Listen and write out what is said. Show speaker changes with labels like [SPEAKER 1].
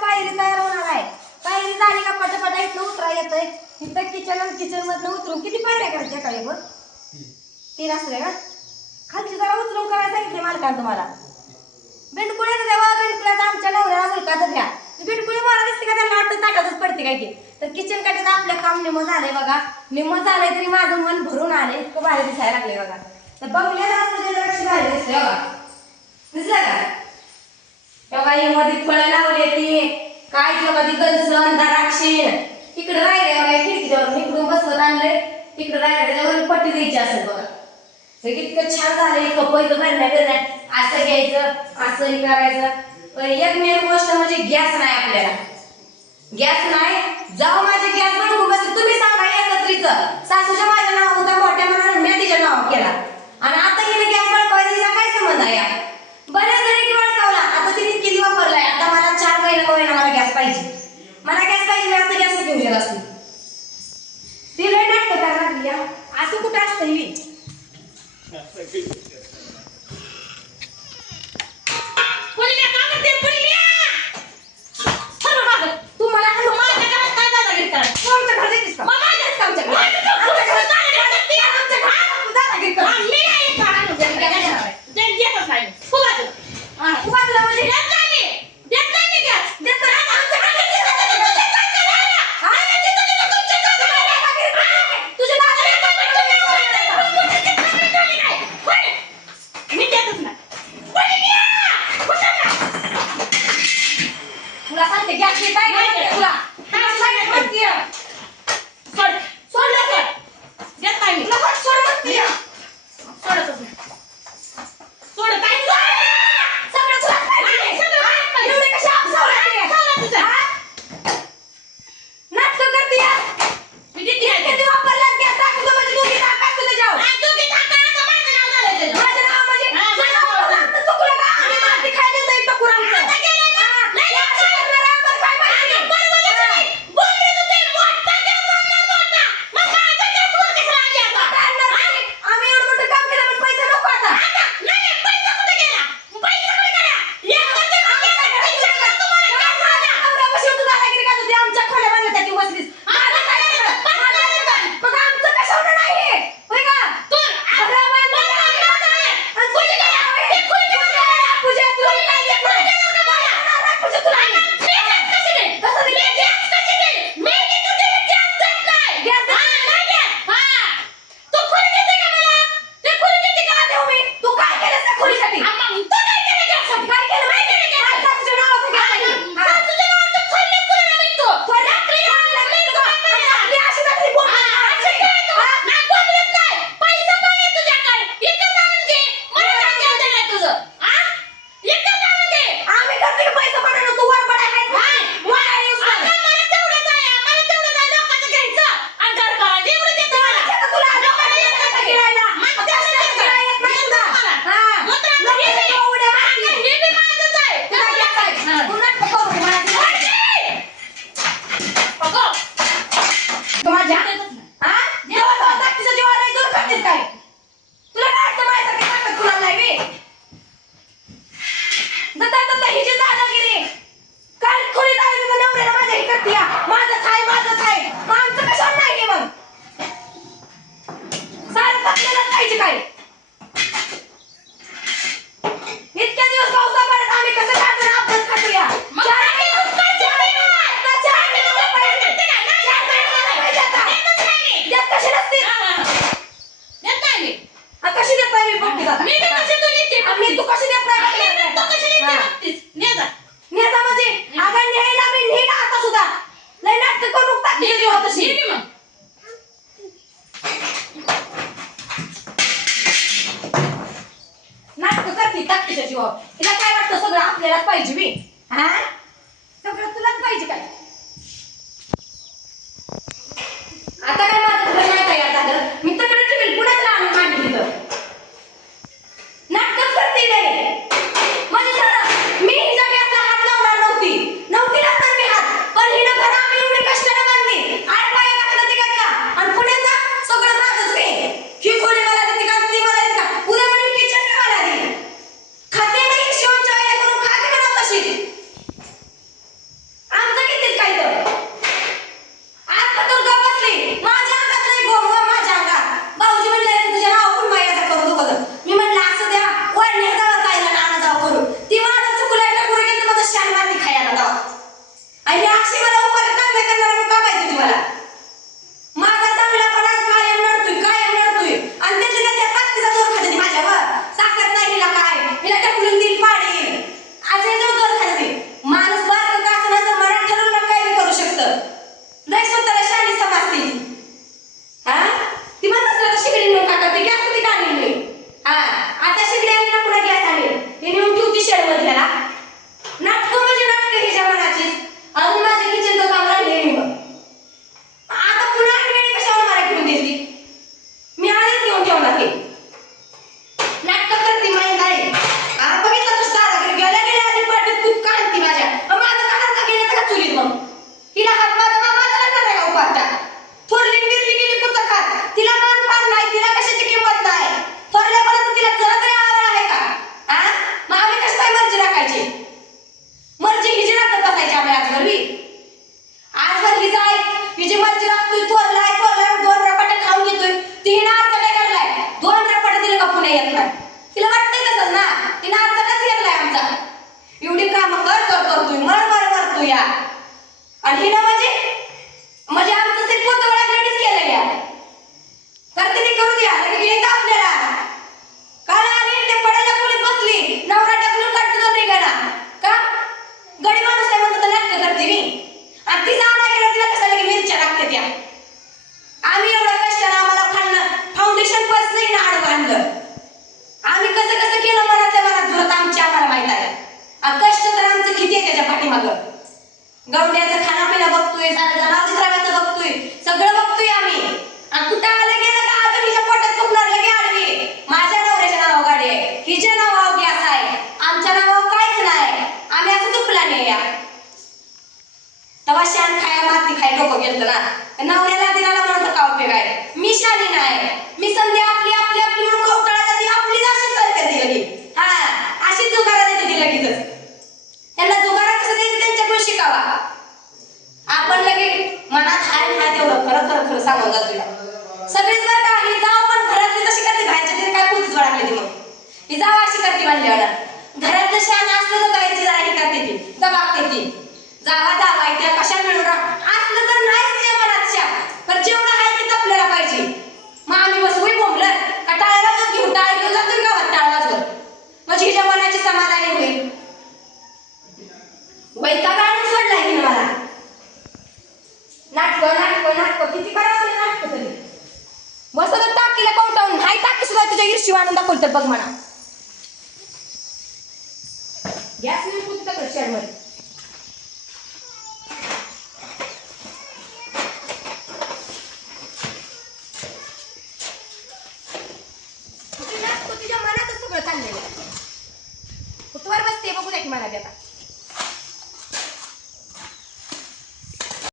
[SPEAKER 1] पायरी तयार होणार आहे. पायरी झाली का पटापटा इथं उतरा येतोय. इथं किचन किचन मधनं उतरून किती पायऱ्या करायच्या काय बघ तीन असले का? खालची जरा उतरून करायला सांगितले मालकान तुम्हाला. बिंडकुळे देवा बिंडकुळ्याचा आमच्या नवऱ्याला तर घ्या बिंडकुळे मला दिसते का त्यांना आठ ताटातच पडते काय की तर किचन काट्याचं आपलं काम निम झालंय बघा. निम झालंय तरी माझं मन भरून आले बाहेर दिसायला लागले बघा. तर बघले जरा लक्ष बाहेर दिसले बघा. दिसलं का? बघा हे मध्ये फळं लावले ती. काय बघा ती गलसण द्राक्षे तिकडे राहिले बघा खिडकीच्यावर इकडून बसवत आणलंय. तिकडे राहिले त्याच्यावर पट्टी द्यायची असं बघा. इतकं छान झालं इतकं पैसे भरण्या करण्या असं घ्यायचं असं करायचं. एक मेन गोष्ट म्हणजे गॅस नाही आपल्याला. गॅस नाही. जाऊ माझे गॅस बनवू बस असं कुठं असतं करायची काय इतक्या दिवस पावसा आम्ही कसं काढतो कशी देत मी. बघते मी? कशी
[SPEAKER 2] तू देते मी तू
[SPEAKER 1] कशी देत नाही? तू
[SPEAKER 2] कशी देते बघतेस. नेजा
[SPEAKER 1] नेजा म्हणजे. अगं नेला मी नेला आता सुद्धा लय नाटक करून टाकली होती तशी टाकली टाकलीच्या तिला काय वाटतं? सगळं आपल्यालाच पाहिजे मी हा? सगळं तुलाच पाहिजे काय? आता काय माझं घर नाही तयार झालं? मी तर ठेवेल पुण्यात Tilaman pan काढून दाखवतो बघ म्हणा. गॅस नाही कुठं शेअरमध्ये